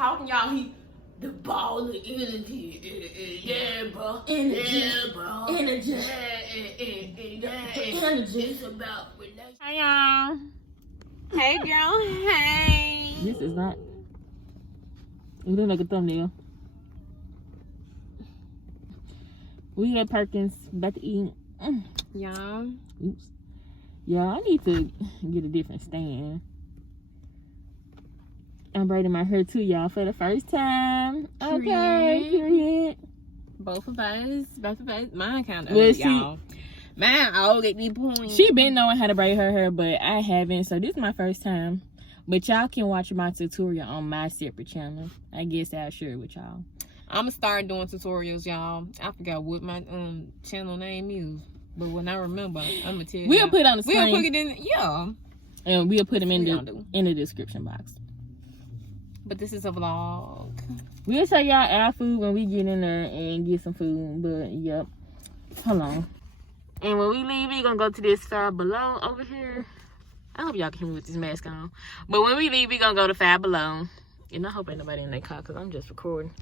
talking, y'all. He the ball of energy, yeah, bro, energy, yeah, bro, energy, energy. It's about relationship. Hey y'all. Hey girl. Hey. This is not. It look like a thumbnail. We at Perkins, about to eat. Y'all. Oops. Yeah, I need to get a different stand. I'm braiding my hair too, y'all, for the first time. Okay, period. Both of us. Mine kind of Well, y'all. Mine all at the point. She been knowing how to braid her hair, but I haven't. So this is my first time. But y'all can watch my tutorial on my separate channel. I guess I'll share it with y'all. I'm gonna start doing tutorials, y'all. I forgot what my channel name is, but when I remember, I'm gonna tell you. We'll put it on the screen. We'll put it in, yeah. And we'll put them in the description box. But this is a vlog. We'll show y'all our food when we get in there and get some food. But yep, hold on. And when we leave, we gonna go to this Five Below over here. I hope y'all can hear me with this mask on. But when we leave, we gonna go to Five Below. And I hope ain't nobody in that car because I'm just recording.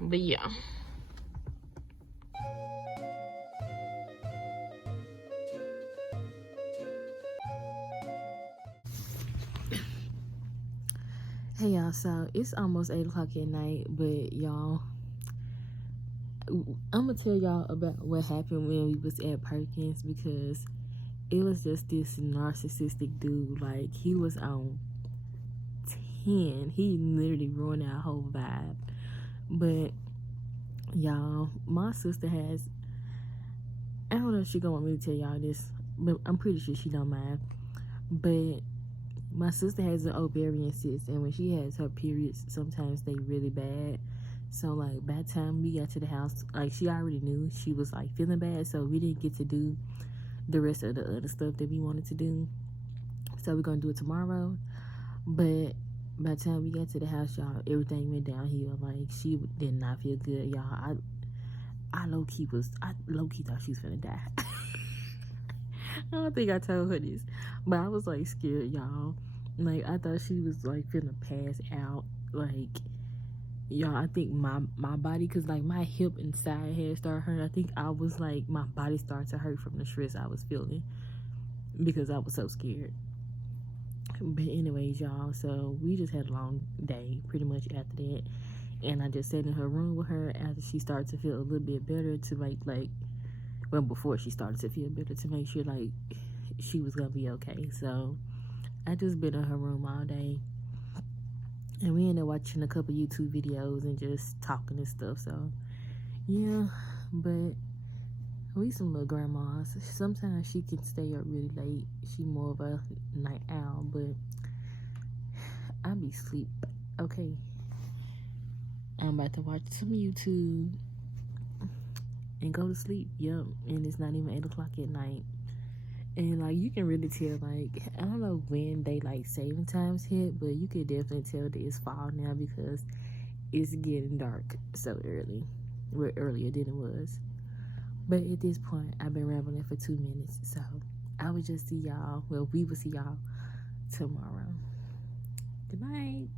But yeah. Hey y'all, so it's almost 8 o'clock at night, but y'all, I'm gonna tell y'all about what happened when we was at Perkins, because it was just this narcissistic dude. Like, he was on 10. He literally ruined our whole vibe. But y'all, my sister has, I don't know if she gonna want me to tell y'all this, but I'm pretty sure she don't mind. But my sister has an ovarian cyst, and when she has her periods, sometimes they really bad. So like, by the time we got to the house, like, she already knew she was like feeling bad, so we didn't get to do the rest of the other stuff that we wanted to do. So we're gonna do it tomorrow. But by the time we got to the house, y'all, everything went downhill. Like, she did not feel good, y'all. I low-key thought she was gonna die. I don't think I told her this, but I was like scared, y'all. Like, I thought she was like finna pass out. Like, y'all, I think my body, cause like my hip and side had started hurting. I think I was like, my body started to hurt from the stress I was feeling because I was so scared. But anyways, y'all, so we just had a long day pretty much after that, and I just sat in her room with her after she started to feel a little bit better, to well, before she started to feel better, to make sure like she was gonna be okay. So I just been in her room all day, and we ended up watching a couple YouTube videos and just talking and stuff. So yeah, but we some little grandmas. Sometimes she can stay up really late. She more of a night owl, but I be sleep. Okay, I'm about to watch some YouTube and go to sleep. Yep. And it's not even 8 o'clock at night, and like, you can really tell, like, I don't know when they like saving times hit, but you could definitely tell that it's fall now because it's getting dark so early. We're earlier than it was. But at this point, I've been rambling for 2 minutes, so I will just see y'all, well, we will see y'all tomorrow. Good night.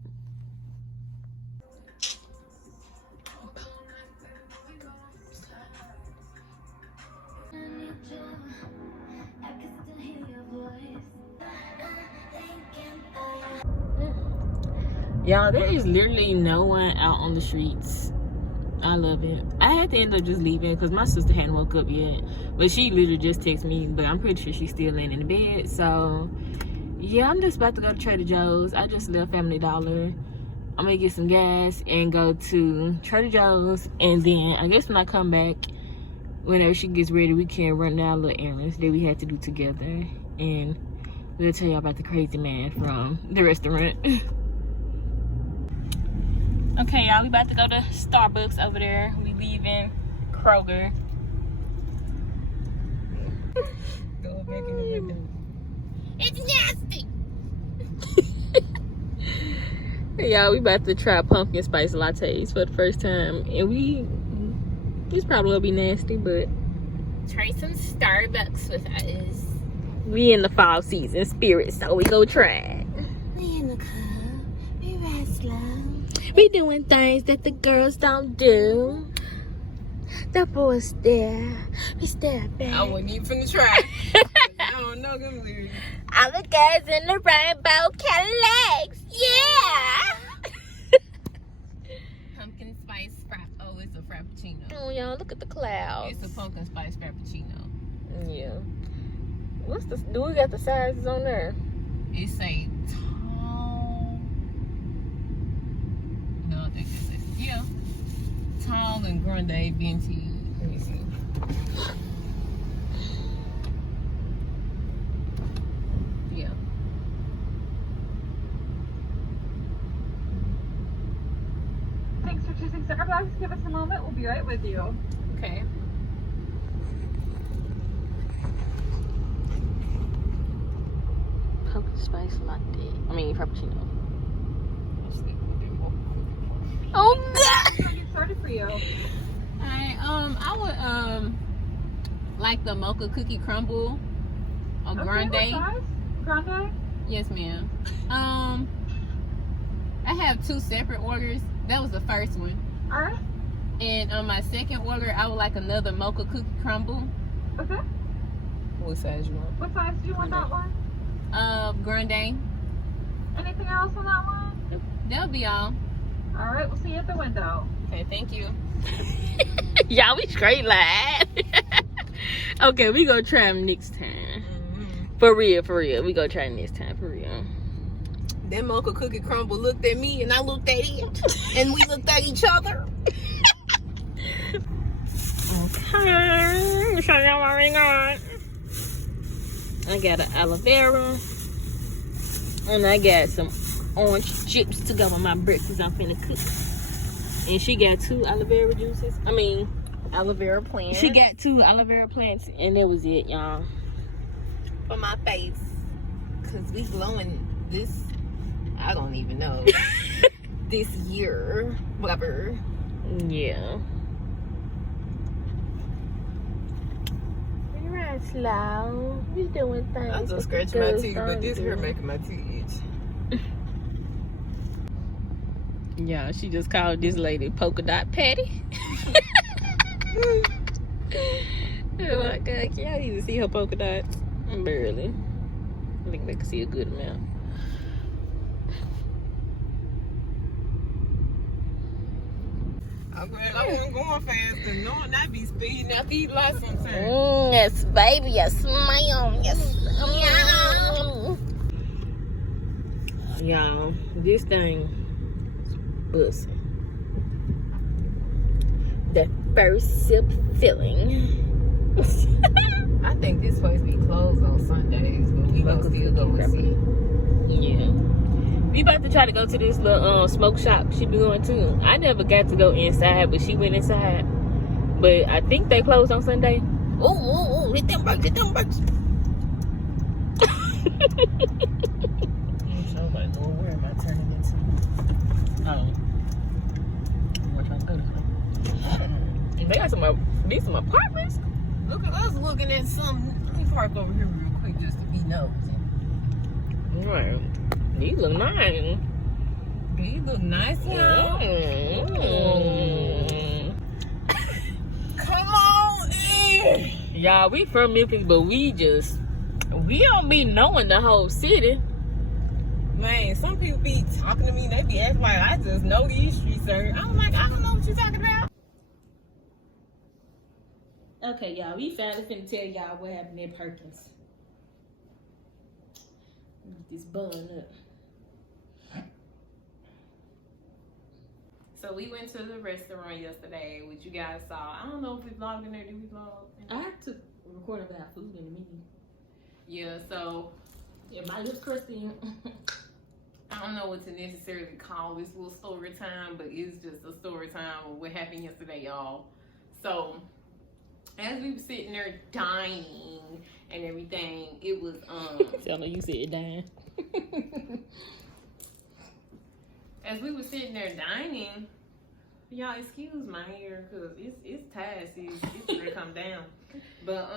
Y'all, there is literally no one out on the streets. I love it. I had to end up just leaving because my sister hadn't woke up yet, but she literally just texted me, but I'm pretty sure she's still laying in the bed. So yeah, I'm just about to go to Trader Joe's. I just left Family Dollar. I'm gonna get some gas and go to Trader Joe's, and then I guess when I come back, whenever she gets ready, we can run down little errands that we had to do together, and we'll tell y'all about the crazy man from the restaurant. Okay, y'all, we about to go to Starbucks over there. We leaving Kroger. Go back in the window. It's nasty. Y'all, we about to try pumpkin spice lattes for the first time, and it's probably gonna be nasty, but Try some Starbucks with us. we in the fall season spirit, so we go try it. We in the club. We ride slow. We doing things that the girls don't do. The boys there. We step back. I wasn't even finna try. I don't know them lyrics. All the guys in the rainbow Cadillacs. Yeah. Pumpkin spice frapp. Oh, it's a frappuccino. Oh, y'all, look at the clouds. It's a pumpkin spice frappuccino. Yeah. What's the? Do we got the sizes on there? It's a tall. No, I think that's it. Yeah. Tall and grande venti. Let me see. Yeah. Thanks for choosing Starbucks. Give us a moment. We'll be right with you. Okay. Pumpkin spice latte. I mean, frappuccino. I'll stick with them more. Oh, God. I'll get started for you. I would like the mocha cookie crumble, a grande. Okay, what size? Grande? Yes, ma'am. I have 2 separate orders. That was the first one. All right. And on my second order, I would like another mocha cookie crumble. Okay. What size you want? What size do you want that one? Grande. Anything else on that one? That'll be all. All right. We'll see you at the window. Okay, thank you. Y'all, we straight live. Okay, we gonna try them next time. Mm-hmm. For real. We gonna try them next time, for real. That mocha cookie crumble looked at me and I looked at him. And we looked at each other. Okay, show y'all what we got. I got an aloe vera. And I got some orange chips to go with my breakfast I'm finna cook. And she got 2 aloe vera juices. I mean, Aloe vera plant. she got 2 aloe vera plants, and that was it, y'all. for my face. Cause we glowing this, I don't even know. This year, whatever. Yeah. We ride slow. We doing things. I'm just scratching my teeth, but this here making my teeth itch. Yeah, she just called this lady Polka Dot Patty. Oh my God, can y'all even see her polka dots? Barely. I think they can see a good amount. I'm glad I wasn't going faster, knowing I be speeding out these lights sometimes. Yes, baby, yes, smile, yes, smile. Y'all, this thing is busting. The first sip filling. I think this place be closed on Sundays, but we gonna still go and see. Yeah. We about to try to go to this little smoke shop she be going to. I never got to go inside, but she went inside. But I think they closed on Sunday. Oh, let them bugs, let them bugs. So like, well, where am I turning into? Oh. We're trying to go to they got some apartments. Look at us looking at something. Let me park over here real quick just to be nosy. Right. These look nice. These look nice, y'all. Come on in. Y'all, we from Memphis, but we don't be knowing the whole city. Man, some people be talking to me, they be acting like I just know these streets, sir. I'm like, I don't know what you're talking about. Okay, y'all, we finally finna tell y'all what happened at Perkins. Get this bun up. So we went to the restaurant yesterday, which you guys saw. I don't know if we vlogged in there. Did we vlog? I took a recording of our food in a minute. Yeah, so Yeah, my lips crusty. I don't know what to necessarily call this little story time, but it's just a story time of what happened yesterday, y'all. So as we were sitting there dining and everything, it was Tell her you said dying. as we were sitting there dining, y'all excuse my hair because it's tired, it's gonna come down. But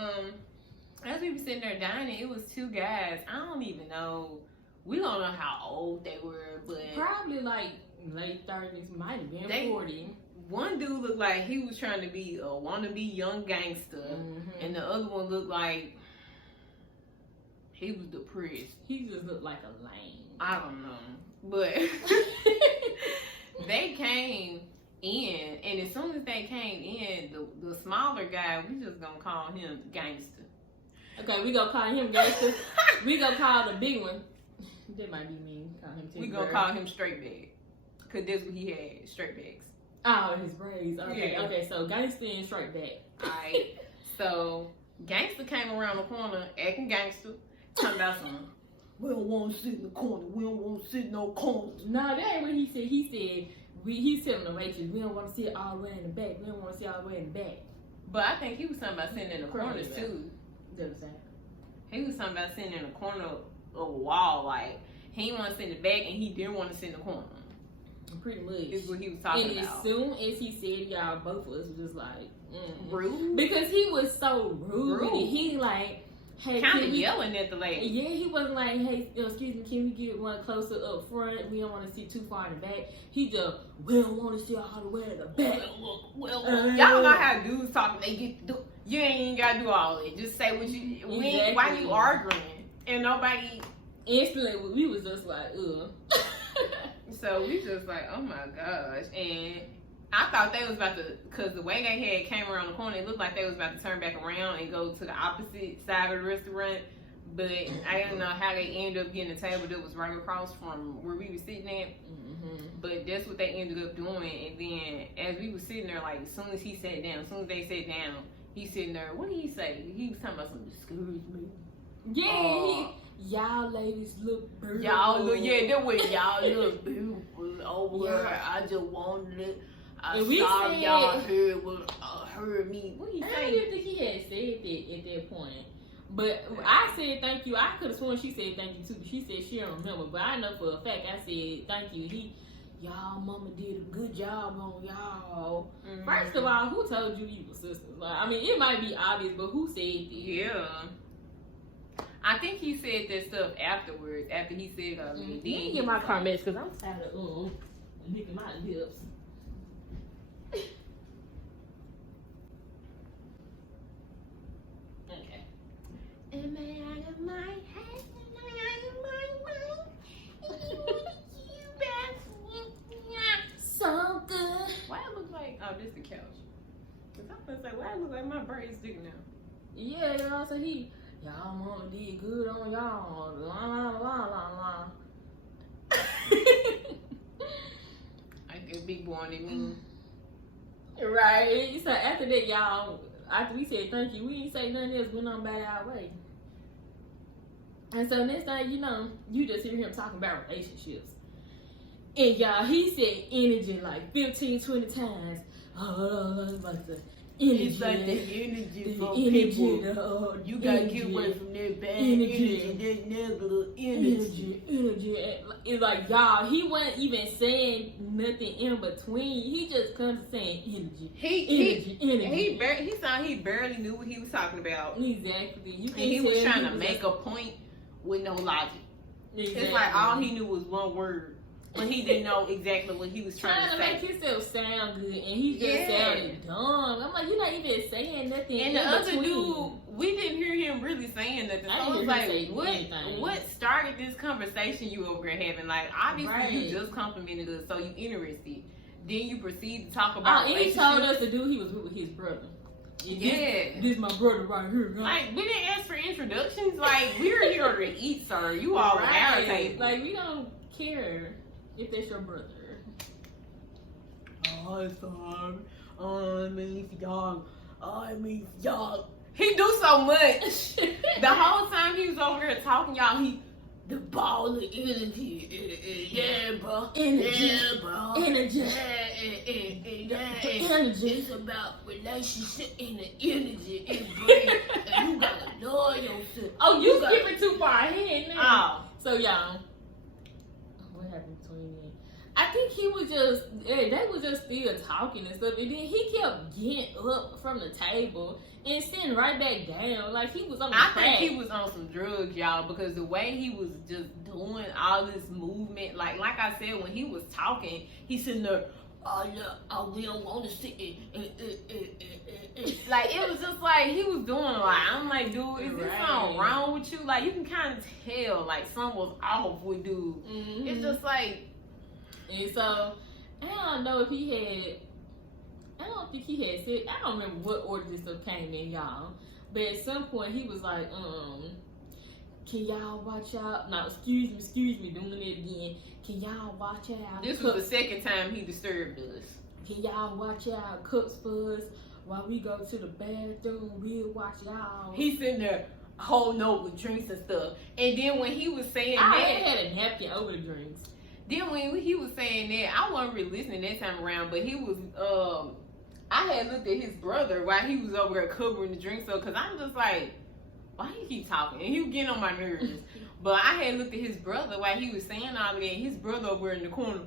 as we were sitting there dining, it was 2 guys. I don't even know. We don't know how old they were, but Probably like Late 30s, might have been They- 40. One dude looked like he was trying to be a wannabe young gangster, and the other one looked like he was depressed. He just looked like a lame. I don't know, but they came in, and as soon as they came in, the smaller guy, we just gonna call him gangster. Okay, we gonna call him gangster. We gonna call the big one. That might be mean. Call him We gonna call him straight bag, cause that's what he had, straight bags. Oh, his braids. Okay, Yeah. okay. So gangster and straight back. Alright, so gangster came around the corner acting gangster, talking about something. We don't want to sit in the corner. We don't want to sit in no corners. No, that ain't what he said. He said he's telling the waitress, we don't want to sit all the way in the back. We don't want to sit all the way in the back. But I think he was talking about sitting in the corners too. That's what I'm saying. He was talking about sitting in the corner of a wall, like he didn't want to sit in the back and he didn't want to sit in the corner. Pretty much. Is what he was talking and about. as soon as he said, y'all, both of us was just like, Rude. because he was so rude. Rude. He like, hey, Kind of yelling at the lady. Yeah, he wasn't like, hey, excuse me, can we get one closer up front? We don't want to see too far in the back. He just, we don't want to see all the way in the back. Well, y'all know how dudes talk. They get do. You ain't even gotta do all that. Just say what you. Exactly. Why you arguing? And nobody. Instantly, we was just like, ugh. So we just like, oh my gosh. And I thought they was about to, because the way they had came around the corner, it looked like they was about to turn back around and go to the opposite side of the restaurant. But I didn't know how they ended up getting a table that was right across from where we were sitting at. But that's what they ended up doing. And then as we were sitting there, like, as soon as he sat down, as soon as they sat down, he's sitting there. What did he say? He was talking about something, excuse me. Yeah, y'all ladies look beautiful. Y'all look, yeah, that way y'all look beautiful over there. I just wanted it. I'm sorry y'all heard me. What did he I say? didn't think he had said that at that point. But I said thank you. I could have sworn she said thank you too. She said she don't remember. But I know for a fact I said thank you. Y'all mama did a good job on y'all. First of all, who told you were sisters? Like, I mean, it might be obvious, but who said that? Yeah. I think he said that stuff afterwards, after he said Let me get my car messed because I'm tired of licking my lips. Okay. Am I out of my head? Am I out of my mind? So good. Why it look like, oh, this the couch. Because I'm going to say, why it look like my braid's sticking out? Yeah, y'all, so y'all mama did good on y'all. La la la la la. Like a big boy on me. Right. So after that, y'all, after we said thank you, we didn't say nothing else, went on about our way. And so next thing you know, you just hear him talking about relationships. And y'all, he said energy like 15, 20 times. Like the energy. It's like the energy the from energy, people. You gotta get away from that bad energy, that negative energy. Energy. It's like, y'all, he wasn't even saying nothing in between. He just comes saying energy. Energy. He sounded he barely knew what he was talking about. Exactly. And he was trying to make a point with no logic. Exactly. It's like all he knew was one word. But he didn't know exactly what he was trying to say. Make himself sound good, and he just sounded dumb. I'm like, you're not even saying nothing. And the other dude, we didn't hear him really saying nothing. So I was like, what started this conversation you over here having? Like, obviously you just complimented us, so you interested. Then you proceed to talk about he told us the dude he was with his brother. This my brother right here. Like, we didn't ask for introductions. Like, we're here to eat, sir. You all at our table. Like, we don't care if that's your brother. Oh, sorry. I mean, y'all. He do so much. The whole time he was over here talking, y'all, the ball of energy. Yeah, bro. Energy. Yeah, bro. Energy. Yeah. Energy. It's about relationship and the energy it brings. And you gotta know yourself. Oh, you skipping too far ahead now. Oh. So, y'all, what happened between them? I think he was just, they were just still talking and stuff. And then he kept getting up from the table and sitting right back down. Like he was on the crack. I think he was on some drugs, y'all, because the way he was just doing all this movement, like I said, when he was talking, he's sitting there, oh, look, we don't want to sit like, it was just like, he was doing like, I'm like, dude, is there something wrong with you? Like, you can kind of tell, like, something was off with dude. Mm-hmm. It's just like, and so, I don't know if he had, I don't think he had said, I don't remember what order this stuff came in, y'all. But at some point, he was like, can y'all watch out? No, excuse me, doing it again. Can y'all watch out? This was the second time he disturbed us. Can y'all watch out cups for us while we go to the bathroom? We'll watch y'all. He's sitting there holding up with drinks and stuff. And then when he was saying I had a napkin over the drinks. Then when he was saying that, I wasn't really listening that time around, but he was, I had looked at his brother while he was over there covering the drinks up, because I'm just like, why he keep talking? And he was getting on my nerves. But I had looked at his brother while he was saying all of that, and his brother over in the corner.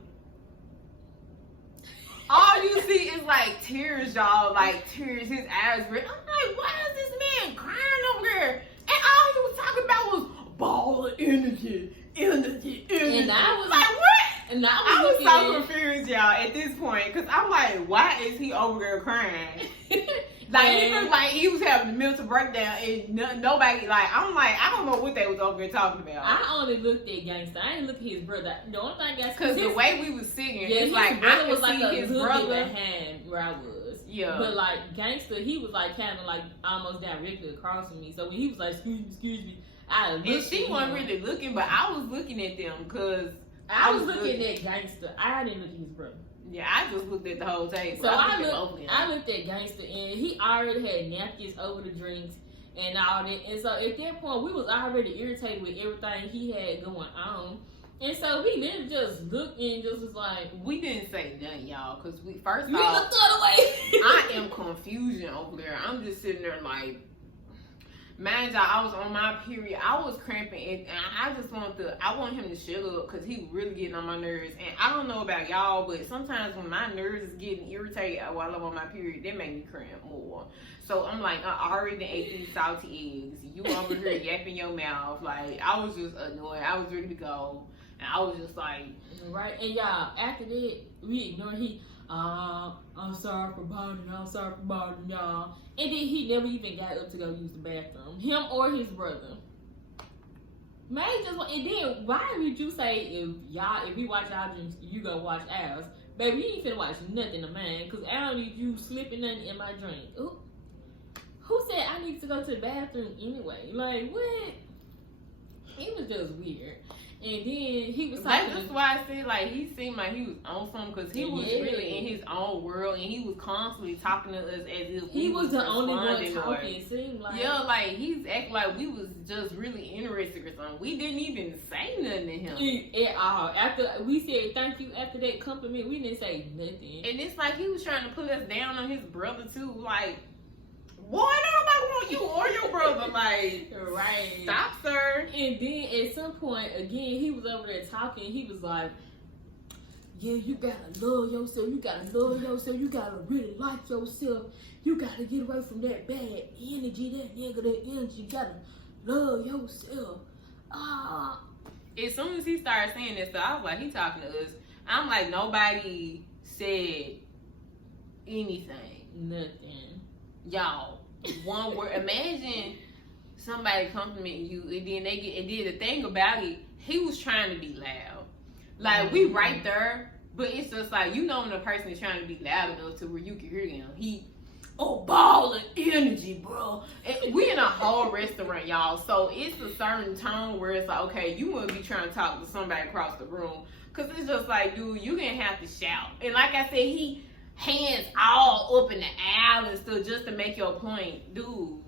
All you see is like tears, y'all, like tears, his eyes red. I'm like, why is this man crying over there? And all he was talking about was ball of energy. And I was like, what? And I was so confused, y'all, at this point, because I'm like, why is he over there crying? Like, he looked like he was having a mental breakdown, and nobody, like, I'm like, I don't know what they was over there talking about. I only looked at Gangsta. I didn't look at his brother. The only thing I got, because the way we was singing, yeah, it's like, brother I was could like see a his little brother bit behind where I was. Yeah. But like Gangsta, he was like kind of like almost directly across from me. So when he was like, excuse me, I looked and she at wasn't him. really looking, but I was looking at them because I was looking at Gangsta. I didn't look at his brother. Yeah, I just looked at the whole table. So I looked at Gangsta, and he already had napkins over the drinks and all that. And so at that point, we was already irritated with everything he had going on. And so we literally just looked and just was like, we didn't say nothing, y'all, because we first we off, looked the other way. I am confusion over there. I'm just sitting there like, man, y'all, I was on my period. I was cramping, and I just I want him to shut up because he really getting on my nerves. And I don't know about y'all, but sometimes when my nerves is getting irritated while I'm on my period, that make me cramp more. So I'm like, I already ate these salty eggs. You over here yapping your mouth. Like, I was just annoyed. I was ready to go. And I was just like, right. And y'all, after that, we ignored I'm sorry for bothering y'all. And then he never even got up to go use the bathroom. Him or his brother. Man, and then why would you say if we watch y'all dreams, you go watch ours? Baby, you ain't finna watch nothing of mine, because I don't need you slipping nothing in my drink. Who said I need to go to the bathroom anyway? Like, what? It was just weird. And then he was talking. That's why I said, like, he seemed like he was on something, because he was really in his own world, and he was constantly talking to us as if he was the only one talking. It seemed like, yeah, like he's acting like we was just really interested or something. We didn't even say nothing to him at all. After we said thank you after that compliment, we didn't say nothing. And it's like he was trying to put us down on his brother too. Like, boy, nobody want you or your brother. Like, right. Stop, sir. And then at some point, again, he was over there talking. He was like, yeah, you gotta love yourself. You gotta really like yourself. You gotta get away from that bad energy, that negative energy. You gotta love yourself. As soon as he started saying this stuff, I was like, he talking to us. I'm like, nobody said anything. Nothing. Y'all, one word. Imagine somebody complimenting you, and then the thing about it, he was trying to be loud. Like, we right there, but it's just like, you know, when a person is trying to be loud enough to where you can hear them. Ball of energy, bro. And we in a whole restaurant, y'all, so it's a certain tone where it's like, okay, you must be trying to talk to somebody across the room, because it's just like, dude, you gonna have to shout. And like I said, he hands all up in the aisle and stuff just to make your point. Dude,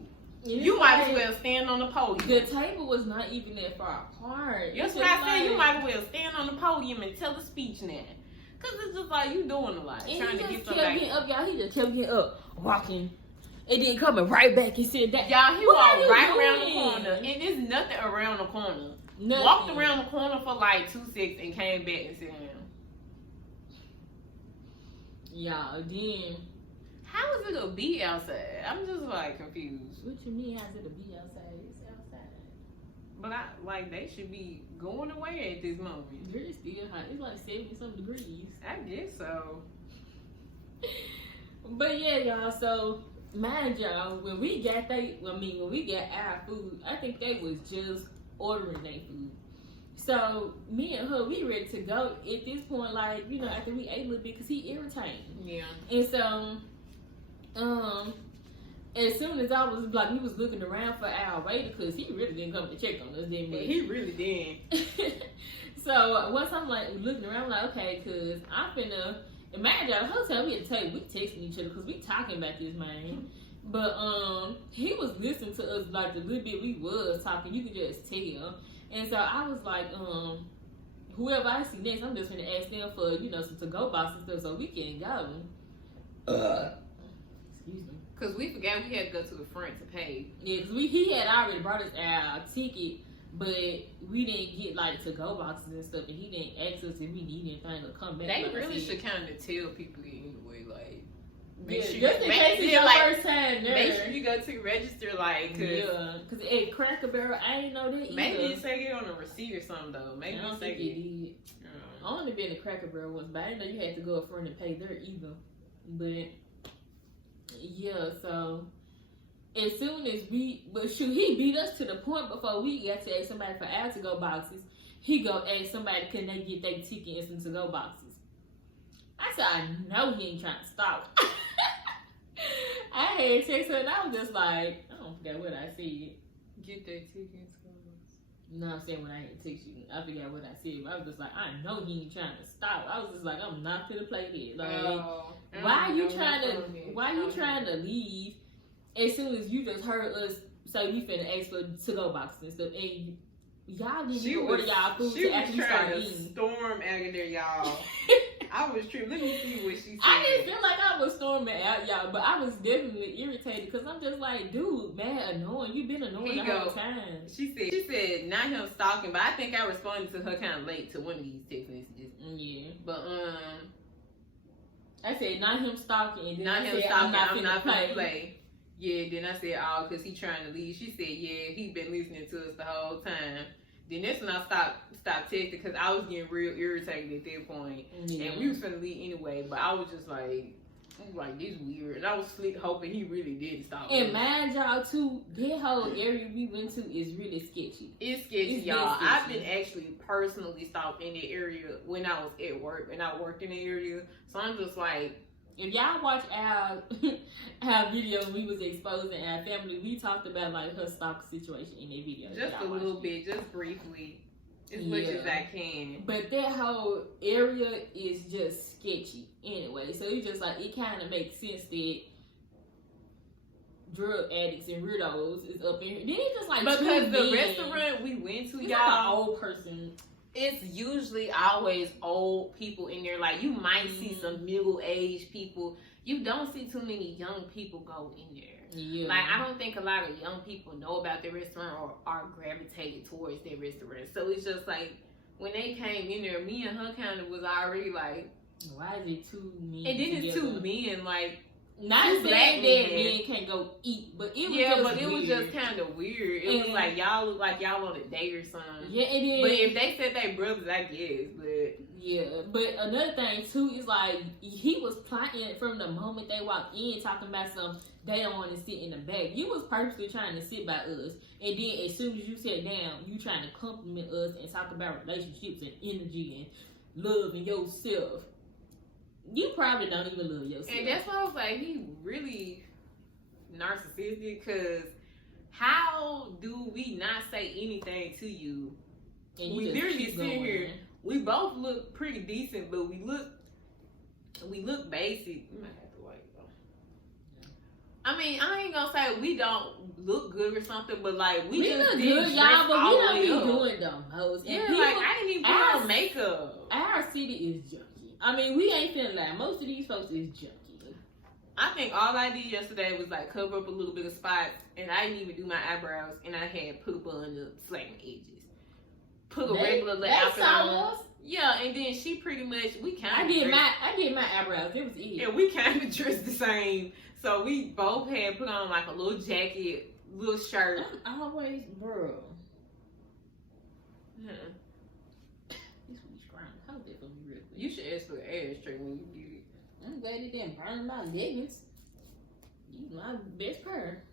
you might as well stand on the podium. The table was not even that far apart. That's what I said. You might as well stand on the podium and tell the speech now. Because it's just like, you doing a lot. And trying he to just get kept getting up, y'all. He just kept getting up, walking, and then coming right back and sitting down. Y'all, he walked right around the doing? corner. And there's nothing around the corner. Nothing. Walked around the corner for like 2 seconds and came back and sat down. Y'all, then How is it gonna be outside? I'm just like confused. what you mean? How's it to be outside? It's outside. But they should be going away at this moment. Girl, it's still hot. It's like 70-something degrees. I guess so. But yeah, y'all. So mind y'all, when we got our food, I think they was just ordering their food. So me and her, we ready to go at this point. Like, you know, after we ate a little bit, cause he irritated. Yeah. And so, as soon as I was like, we was looking around for our waiter, cause he really didn't come to check on us, didn't he? He really did. So once I'm like looking around, I'm like, okay, cause I'm finna. Imagine the whole time we had to tell you, we texting each other, cause we talking about this, man. But he was listening to us like the little bit we was talking. You could just tell. And so I was like, whoever I see next, I'm just gonna ask them for, you know, some to-go boxes and stuff so we can go. Excuse me. Cause we forgot we had to go to the front to pay. Yeah, cause he had already brought us our ticket, but we didn't get like to-go boxes and stuff, and he didn't ask us if we need anything to come back. They like really should kind of tell people anyway, like. Make sure just in case it's your first time there. Make sure you go to register, like, cause at Cracker Barrel, I ain't know that either. Maybe it say it on a receipt or something though. Maybe I don't think it did. I only been to Cracker Barrel once, but I didn't know you had to go up front and pay there either. But yeah, so as soon as he beat us to the point before we got to ask somebody for our to-go boxes. He go ask somebody, can they get their ticket and some to-go boxes? I said, I know he ain't trying to stop. I had text her and I was just like, I don't forget what I said. Get that ticket. No, I'm saying when I had text you, I forgot what I said. But I was just like, I know he ain't trying to stop. I was just like, I'm not gonna play that. Like, why you trying to leave as soon as you just heard us say we finna ask for to-go boxes and stuff, and y'all didn't even order y'all food to actually start eating. Storm out of there, y'all. I was tripping. Let me see what she said. I didn't feel like I was storming out, y'all, but I was definitely irritated because I'm just like, dude, man, annoying. You've been annoying the whole time. She said, not him stalking, but I think I responded to her kind of late to one of these text messages. Yeah. But, I said, not him stalking, and then not I him said, stalking, I'm not finna play. Yeah, then I said, oh, because he trying to leave. She said, yeah, he been listening to us the whole time. Then that's when I stopped texting because I was getting real irritated at that point. Yeah. And we was finna leave anyway, but I was just like, this weird. And I was hoping he really did stop. And mind y'all too, that whole area we went to is really sketchy. It's sketchy, y'all. I've been actually personally stopped in the area when I was at work and I worked in the area. So I'm just like, if y'all watch our video when we was exposing our family, we talked about like her stalker situation in that video. Just a little bit, just briefly, as much as I can. But that whole area is just sketchy anyway. So it's just like, it kind of makes sense that drug addicts and weirdos is up in here. Then it's just like, because the restaurant we went to, it's y'all, like an old person. It's usually always old people in there. Like, you might see some middle-aged people. You don't see too many young people go in there. Yeah. Like, I don't think a lot of young people know about the restaurant or are gravitated towards that restaurant. So it's just like, when they came in there, me and her kind of was already like, why is it two men? And then it's two men, like, not saying that men can't go eat, but it was it was just kind of weird. It was like, y'all look like y'all on a date or something. Yeah, and then, but if they said they brothers, I guess. But yeah, but another thing too is like, he was plotting from the moment they walked in, talking about some they don't want to sit in the back. You was purposely trying to sit by us, and then as soon as you sat down, you trying to compliment us and talk about relationships and energy and love and yourself. You probably don't even love yourself. And that's why I was like, he really narcissistic, because how do we not say anything to you? And we literally sit here, we both look pretty decent, but we look basic. You might have to wait though. I mean, I ain't gonna say we don't look good or something, but like, we just look good, y'all, but we don't be doing the most. Yeah, people, like, I ain't even put on makeup. Our city is junky. I mean, we ain't finna lie. Most of these folks is junky. I think all I did yesterday was like cover up a little bit of spots, and I didn't even do my eyebrows, and I had put a bun up, slack my edges. Put a regular outfit on. Yeah, and then she pretty much I did my eyebrows. It was easy. and we kind of dressed the same. So we both had put on like a little jacket, little shirt. I'm always, bro. Yeah. This one's strong. How did it be real quick? You should ask for the ass straight when you get it. I'm glad it didn't burn my leggings. You my best pair.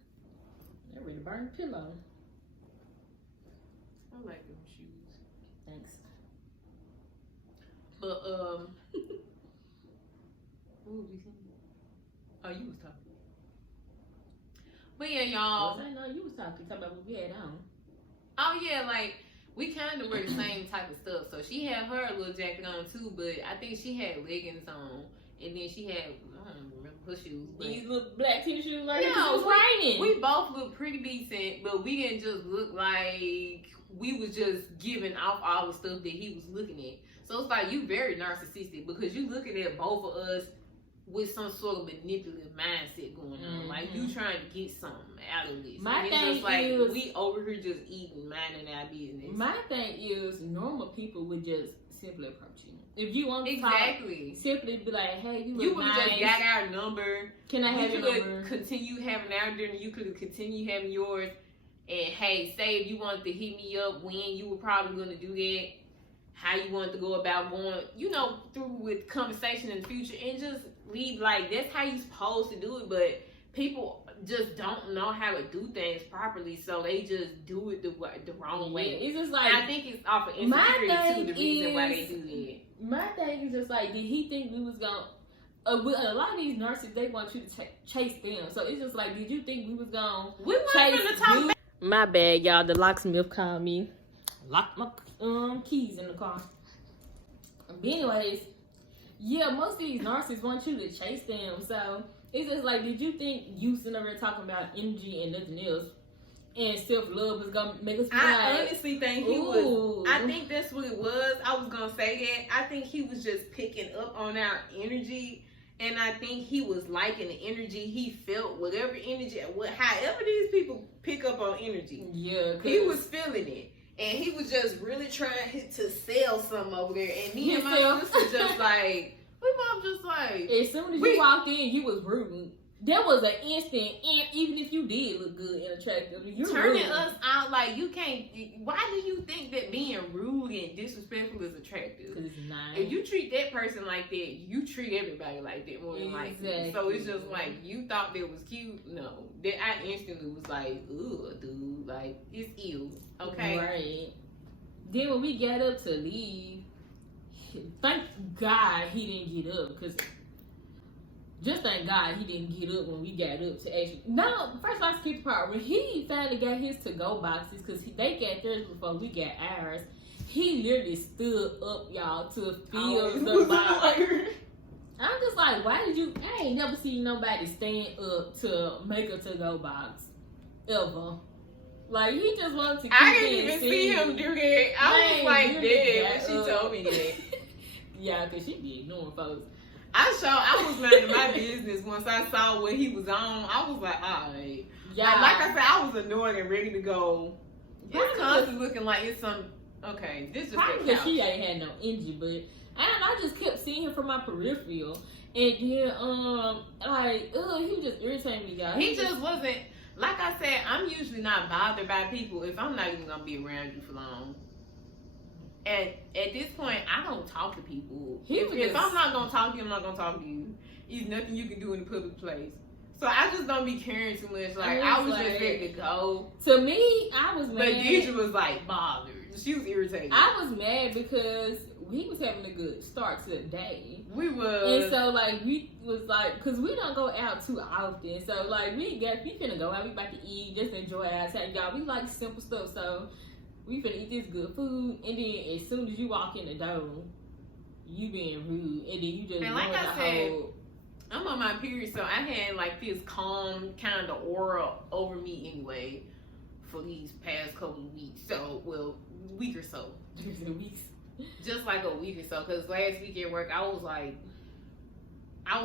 They ready to burn the pillow. I like them shoes. Thanks. But what was we saying? Oh, you was talking. But yeah, y'all. I know you was talking about what we had on. Oh yeah, like we kind of wear the same type of stuff. So she had her little jacket on too, but I think she had leggings on, and then she had I don't remember her shoes. But These little black tennis shoes like yeah, it was raining. we both looked pretty decent, but we didn't just look like we was just giving off all the stuff that he was looking at. So it's like you very narcissistic because you looking at both of us with some sort of manipulative mindset going on. Like you trying to get something out of this. My and it's thing just like is, we over here just eating, minding our business. my thing is normal people would just simply approach you. If you want to Exactly. talk, simply be like, hey, you You look would nice. just got our number. Can I have You your could number? continue having our dinner. You could continue having yours. And hey, say if you wanted to hit me up when you were probably going to do that, how you wanted to go about going, you know, through with conversation in the future, and just leave like that's how you supposed to do it. But people just don't know how to do things properly, so they just do it the wrong way. It's just like, And I think it's off of insecurity too. The reason why they do that. My thing is just like, did he think we was gonna? With a lot of these nurses, they want you to chase them. So it's just like, did you think we was gonna We weren't chase gonna talk you? My bad, y'all. The locksmith called me. Locked my keys in the car. But anyways, yeah, most of these nurses want you to chase them. So it's just like, did you think you sitting over there talking about energy and nothing else, and self-love was gonna make us feel I like, honestly think he was. I think that's what it was. I was gonna say that. I think he was just picking up on our energy, and I think he was liking the energy he felt. Whatever energy, however these people pick up on energy, yeah, he was feeling it, and he was just really trying to sell something over there. And me and my sister just like we both just like. As soon as you walked in, you was rude. There was an instant, and even if you did look good and attractive, you're turning rude. us out like you can't. Why do you think that being rude and disrespectful is attractive? Because it's nice. If you treat that person like that, you treat everybody like that more than likely. So it's just like you thought that was cute. No, that I instantly was like, ugh, dude, like it's ill. Okay, Right. Then when we got up to leave, thank God he didn't get up, because just thank God he didn't get up when we got up to actually. No, first of all, skip the part when he finally got his to-go boxes, because they got theirs before we got ours. He literally stood up, y'all, to fill the box. I'm just like, why did you? I ain't never seen nobody stand up to make a to-go box ever. Like, he just wanted to keep I didn't even see him do that. I was like, dead when she told me that. Yeah, because she be ignoring folks. I was minding my business once I saw what he was on. I was like, all right. Yeah. Like I said, I was annoyed and ready to go. It's constantly looking like it's some. Okay, this is probably because she ain't had no energy, but I just kept seeing him from my peripheral, and then he was just irritating me, y'all. He just wasn't. Like I said, I'm usually not bothered by people if I'm not even gonna be around you for long. And at this point, I don't talk to people. If I'm not gonna talk to you, I'm not gonna talk to you. There's nothing you can do in a public place. So I just don't be caring too much. Like I was just ready to go. To me, I was mad. But Diedra was like bothered. She was irritated. I was mad because we was having a good start to the day. We was. And so like we was like, cause we don't go out too often. So like we finna go out. We about to eat, just enjoy outside, y'all. We like simple stuff. So we finna eat this good food, and then as soon as you walk in the door, you being rude, and then you just. And like I said, I'm on my period, so I had like this calm kind of aura over me anyway for these past couple of weeks. So, week or so. Just like a week or so, because last week at work, I was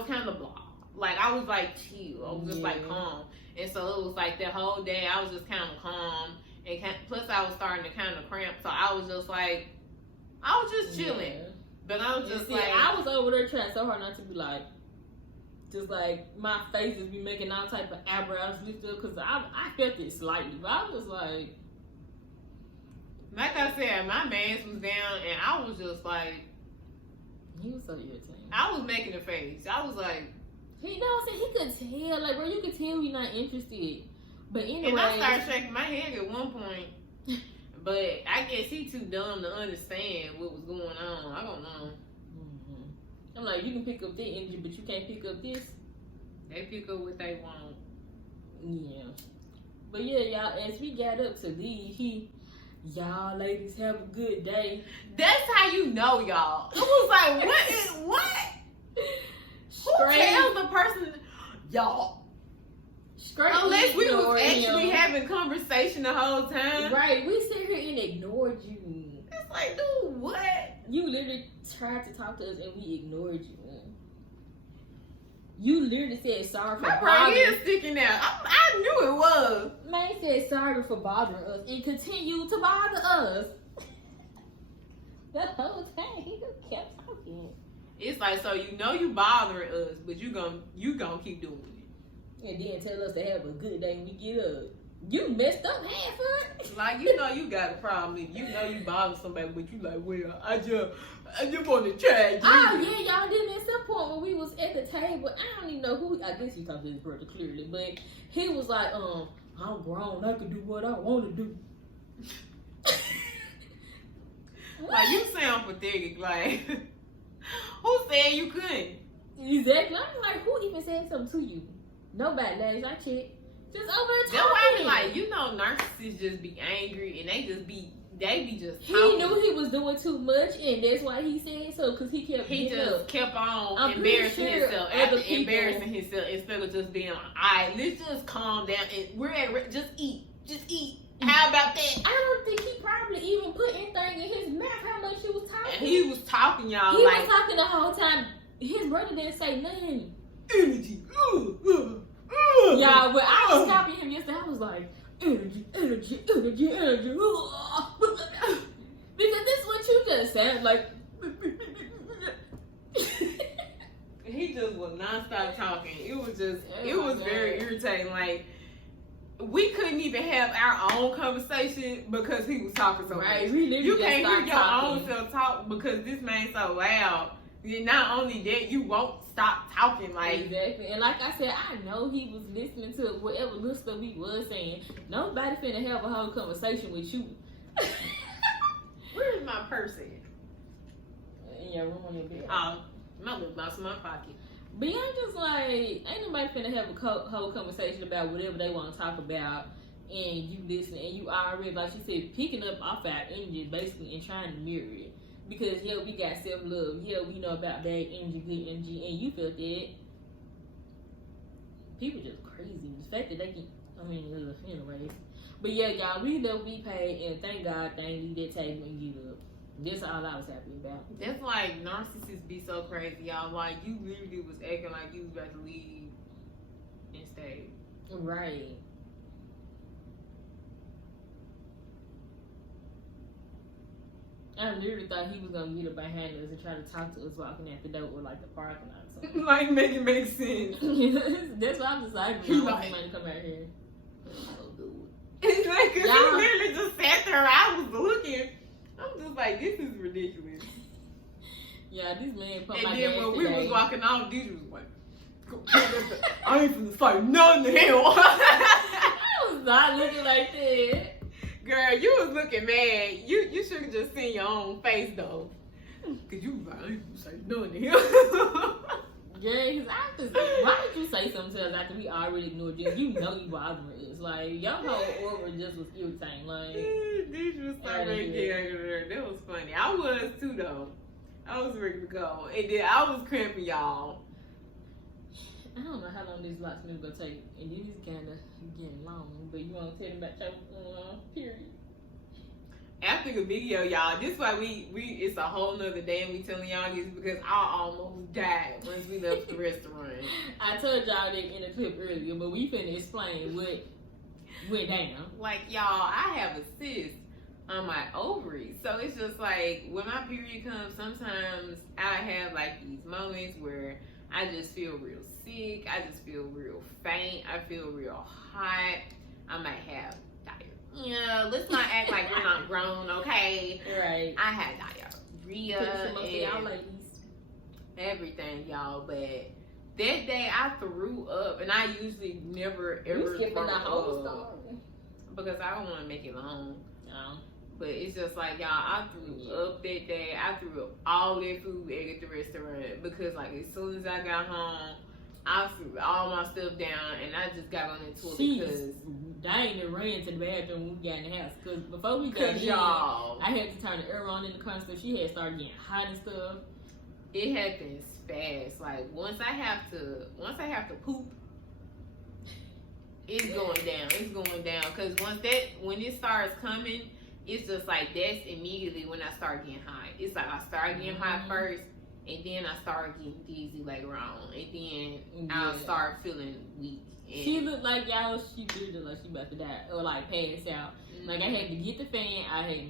kind of blah. Like, I was like chill. I was just like calm. And so it was like the whole day, I was just kind of calm. And plus, I was starting to kind of cramp. So I was just like, I was just chilling. Yeah. But I was just See, like, I was over there trying so hard not to be like, just like my face just be making all type of eyebrows lift up because I felt it slightly, but I was like I said, my mask was down and I was just like, he was so irritating. I was making a face. I was like, He knows that he could tell, like, bro, you could tell he's not interested. But anyway, and I started shaking my head at one point. But I guess he too dumb to understand what was going on. I don't know. I'm like, you can pick up that energy, but you can't pick up this. They pick up what they want. Yeah. But yeah, y'all, as we got up to leave, y'all ladies have a good day. That's how you know, y'all. It was like, what? Who tells the person, y'all? Straight unless we was ignored actually him. having conversation the whole time. Right, we sit here and ignored you. It's like, dude, what? You literally tried to talk to us and we ignored you. You literally said sorry for My brain bothering is sticking out. I knew it was. Man said sorry for bothering us and continued to bother us. The whole time he just kept talking. It's like, so you know you bothering us, but you gonna keep doing it. And then tell us to have a good day when we get up. You messed up half of it. Like, you know you got a problem. You know you bother somebody, but you like, well, I just want to try. Oh yeah, y'all didn't at some point when we was at the table. I don't even know who. I guess he talked to his brother clearly, but he was like, I'm grown. I can do what I want to do. Like, you sound pathetic. Like, who said you couldn't? Exactly. I'm like, who even said something to you? Nobody. Ladies, I checked. Just over there That's why I be talking. like, you know, narcissists just be angry and they be just He talking. knew he was doing too much, and that's why he said so, because he kept He getting just up. kept on I'm pretty embarrassing sure himself other after people- embarrassing himself instead of just being like, alright, let's just calm down and we're at just eat. How about that? I don't think he probably even put anything in his mouth how much he was talking. And he was talking, y'all, He like was talking the whole time. His brother didn't say nothing. energy. Y'all, but I was copying him yesterday. I was like, energy. Because this is what you just sound like. He just was nonstop talking. It was Oh my very God. irritating. Like, we couldn't even have our own conversation because he was talking so Right, much. we literally You just can't hear stopped your talking. own self talk because this man's so loud. And not only that, you won't stop talking. Like, Exactly. And like I said, I know he was listening to whatever little stuff he was saying. Nobody finna have a whole conversation with you. where is my purse at? In your room on your bed. My lip gloss in my pocket. But yeah, I'm just like, ain't nobody finna have a whole conversation about whatever they want to talk about, and you listen, and you already, like she said, picking up off our energy basically and trying to mirror it. Because yeah, we got self-love. Yeah, we know about bad energy, good energy, and you felt that. People just crazy. The fact that they can, anyways. But yeah, y'all, we know we paid, and thank God they ain't leave that table and get up. That's all I was happy about. That's like narcissists be so crazy, y'all. Like, you literally was acting like you was about to leave and stay. Right. I literally thought he was gonna get up behind us and try to talk to us walking out the door or like the parking lot or something. Like, make it make sense. That's why I'm deciding He I want like- somebody to come out here. Oh, dude. It's like, cause Y'all- he literally just sat there. I was looking. I'm just like, this is ridiculous. Yeah, this man put And my then gas when we today. was walking off, Deidre was like, I ain't finna say nothing to him. I was not looking like that. Girl, you was looking mad. You should have just seen your own face though. Cause you was like, I ain't finna say nothing to him. Yeah, cause I just, why did you say something to us after we already ignored you? You know you bothering us. Like, your whole aura just was irritating. Like, Deidre was so ready to get out of there. That was funny. I was too though. I was ready to go. And then I was cramping, y'all. I don't know how long this lot's gonna take, and this is kind of getting long. But you want to tell me about your period? After the video, y'all, this is why we it's a whole nother day and we telling y'all this because I almost died once we left the restaurant. I told y'all that in the clip earlier, but we finna explain what went down. Like, y'all, I have a cyst on my ovaries. So it's just like when my period comes, sometimes I have like these moments where I just feel real sick. I just feel real faint. I feel real hot. I might have diarrhea. Let's not act like we're not grown, okay? Right. I had diarrhea and everything, y'all. But that day I threw up, and I usually never ever skipping throw the whole up story. because I don't want to make it long. No. But it's just like, y'all, I threw up that day. I threw up all that food we ate at the restaurant because, like, as soon as I got home, I threw all my stuff down and I just got on the toilet because Diana ran to the bathroom when we got in the house. Because before we got in, y'all, I had to turn the air on in the car, so she had started getting hot and stuff. it happens fast. Like, once I have to poop, it's going down. It's going down. Because when it starts coming, it's just like that's immediately when I start getting hot. It's like I start getting hot first, and then I start getting dizzy later on, and then I'll start feeling weak. And She looked like y'all. She did look like she about to die or like pass out. Like I had to get the fan. I had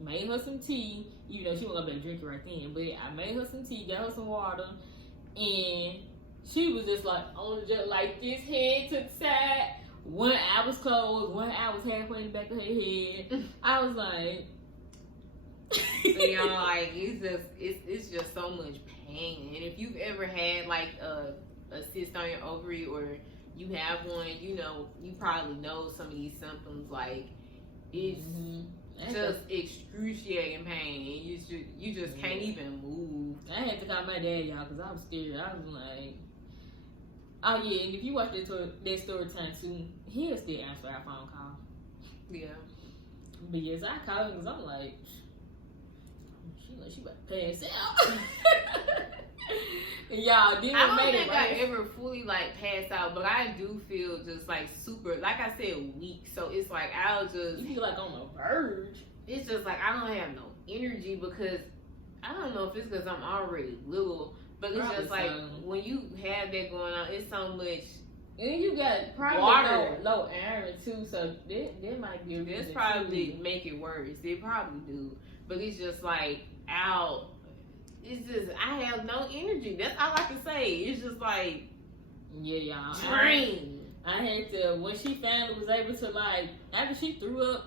made her some tea. You know she wasn't gonna drink it right then, but I made her some tea, got her some water, and she was just like on the jet like this, head to the side. One eye was closed, one eye was halfway in the back of her head. I was like, you know, like it's just so much pain. And if you've ever had like a cyst on your ovary or you have one, you know, you probably know some of these symptoms. Like it's just excruciating pain. You just can't even move. I had to call my dad, y'all, because I was scared. I was like, oh yeah, and if you watch that story time too, he'll still answer our phone call. Yeah. But yes, I called him because I'm like, she about to pass out. Y'all, then I don't made think it right. I ever fully like pass out, but I do feel just like super, like I said, weak. So it's like I'll just, You feel like on the verge. it's just like I don't have no energy because I don't know if it's because I'm already little, but it's Probably just like so. when you have that going on, it's so much. And you got probably Water. low iron too, so that might be a This reason probably too. make it worse. They probably do, but it's just like out. It's just I have no energy. That's all I can say. It's just like Yeah, y'all. drained. I had to, when she finally was able to, like, after she threw up,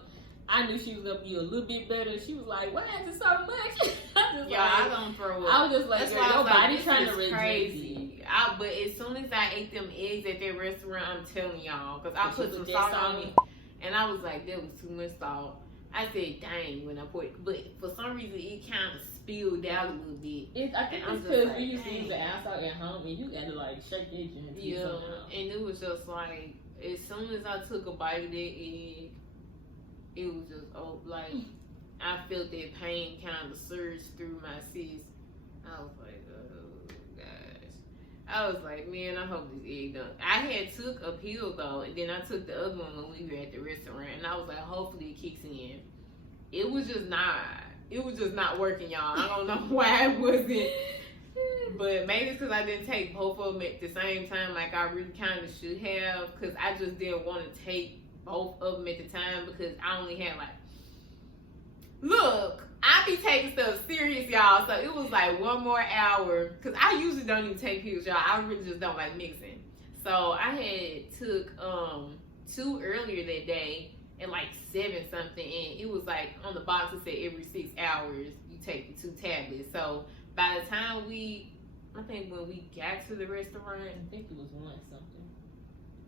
I knew she was going to be a little bit better. She was like, why is it so much? I don't throw up. I was just like, That's girl, why I your was like, body this trying is to reject crazy. But as soon as I ate them eggs at that restaurant, I'm telling y'all, because I So she put some put salt that on salt? it, and I was like, that was too much salt. I said, dang, when I put it. But for some reason, it kind of spilled out a little bit. I think I'm it's just because like, we used to dang. use the outside at home, and you got to, like, shake that joint. Yeah, and it was just like, as soon as I took a bite of that egg, it was just, like, I felt that pain kind of surge through my cyst. I was like, oh, gosh. I was like, man, I hope this egg done. I had took a pill, though, and then I took the other one when we were at the restaurant, and I was like, hopefully it kicks in. It was just not working, y'all. I don't know why it wasn't. But maybe it's because I didn't take both of them at the same time like I really kind of should have. Because I just didn't want to take both of them at the time because I only had like... Look, I be taking stuff serious, y'all. So it was like one more hour. Because I usually don't even take pills, y'all. I really just don't like mixing. So I had took 2 earlier that day at like 7 something. And it was like on the box it said every 6 hours you take the 2 tablets. So by the time I think when we got to the restaurant, I think it was 1 something.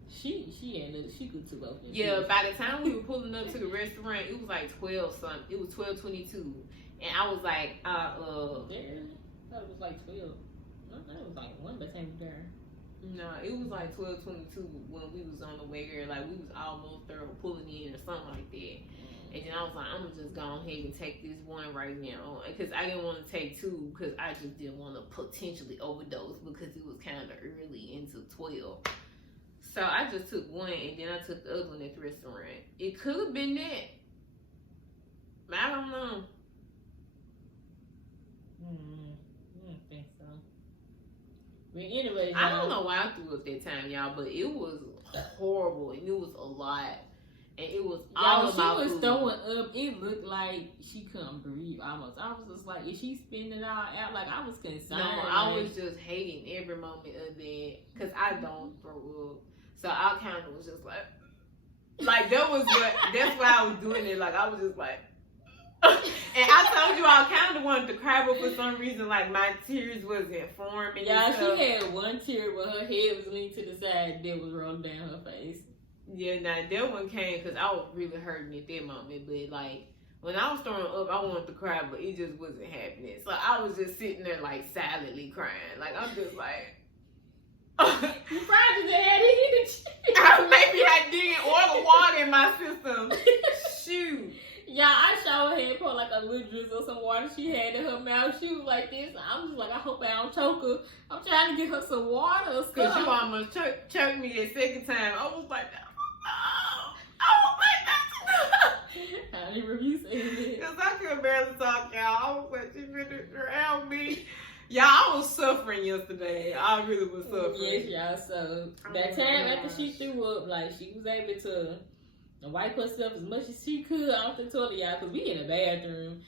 She could took off. Yeah, by the time we were pulling up to the restaurant, it was like 12 something. It was 12:22, and I was like, Yeah, I thought it was like 12. No, that was like 1 by the time we were there. No, it was like 12:22 when we was on the way there. Like we was almost there pulling in or something like that. And then I was like, I'm gonna just go ahead and take this one right now because I didn't want to take 2 because I just didn't want to potentially overdose because it was kind of early into 12. So I just took 1 and then I took the other one at the restaurant. It could have been that. I don't know. I don't think so. But anyway, I don't know why I threw up that time, y'all, but it was horrible and it was a lot. and it was all Y'all, about she was food. throwing up. It looked like she couldn't breathe almost. I was just like, is she spitting it all out? Like, I was concerned. No, I was just hating every moment of that because I don't throw up. So I kind of was just like that was that's why I was doing it. Like, I was just like, and I told you I kind of wanted to cry, but for some reason, like, my tears wasn't forming. Yeah, she had one tear where her head was leaning to the side that was rolling down her face. Yeah, now that one came because I was really hurting at that moment. But, like, when I was throwing up, I wanted to cry, but it just wasn't happening. So I was just sitting there, like, silently crying. Like, I'm just like... You probably had it. Maybe I didn't, or the water in my system. Shoot. Yeah, I showed her had put like a little drizzle of some water she had in her mouth. She was like this. I'm just like, I hope I don't choke her. I'm trying to get her some water or Because something. you almost choked me the second time. I was like, I didn't review it. because I could barely talk, y'all. I was like, you better drown me. Y'all, I was suffering yesterday. I really was suffering. Yes, y'all. So that time after she threw up, like, she was able to wipe herself as much as she could off the toilet, y'all, because we in the bathroom.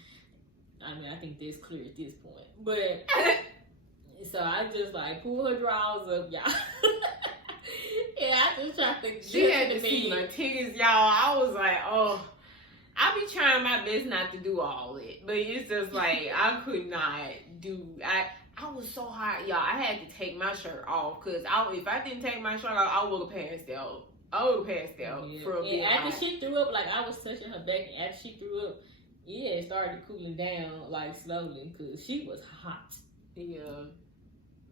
I mean, I think that's clear at this point. But, so I just, like, pull her drawers up, y'all. And I just tried to She had to see my titties, y'all. I was like, oh, I be trying my best not to do all it. But it's just like, I could not do, I was so hot, y'all. I had to take my shirt off, because if I didn't take my shirt off, I would have passed out. I would have passed out for a bit. After she threw up, like, I was touching her back, and after she threw up, yeah, it started cooling down, like, slowly, because she was hot. Yeah.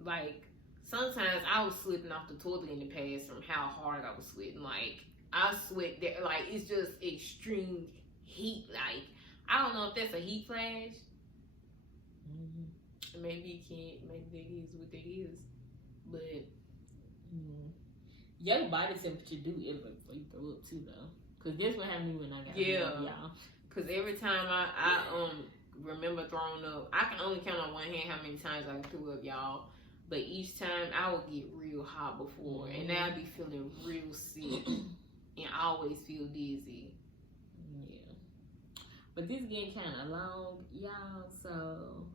Like, sometimes I was slipping off the toilet in the past from how hard I was sweating. Like, I sweat there. Like, it's just extreme heat. Like, I don't know if that's a heat flash. Mm-hmm. Maybe it can't. Maybe that is what that is. But... Your body temperature do elevate before you throw up too, though. Cause that's what happened to me when I got up, y'all. Cause every time I remember throwing up, I can only count on one hand how many times I threw up, y'all. But each time I would get real hot before, and now I'd be feeling real sick, and I always feel dizzy. Yeah. But this getting kind of long, y'all. So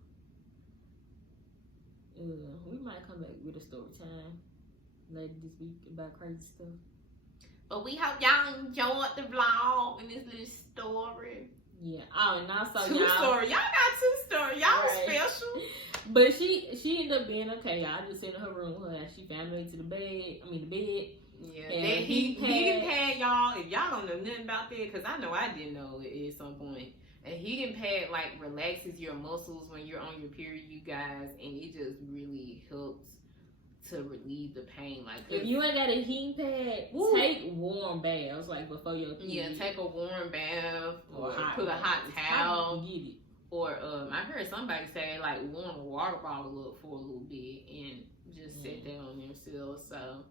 we might come back with a story time later this week about crazy stuff. But we hope y'all enjoyed the vlog and this little story. Yeah. Oh, and also Two stories. Y'all got two stories. Y'all special. But she ended up being okay. I just sent her room. She found her way to the bed. Yeah. And That heat pad, y'all. If y'all don't know nothing about that, because I know I didn't know it at some point. A heating pad like relaxes your muscles when you're on your period, you guys, and it just really helps to relieve the pain. Like, if you ain't got a heating pad, take warm baths like before your period. Yeah, take a warm bath or hot put a hot towel. Get it. Or I heard somebody say like warm a water bottle up for a little bit and just sit down on themselves. So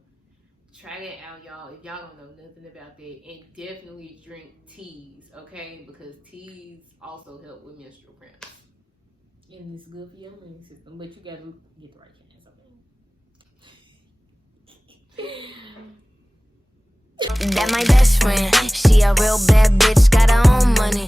try that out, y'all. If y'all don't know nothing about that, and definitely drink teas, okay? Because teas also help with menstrual cramps. And it's good for your immune system, but you gotta get the right hands. That my best friend. She a real bad bitch, got her own money.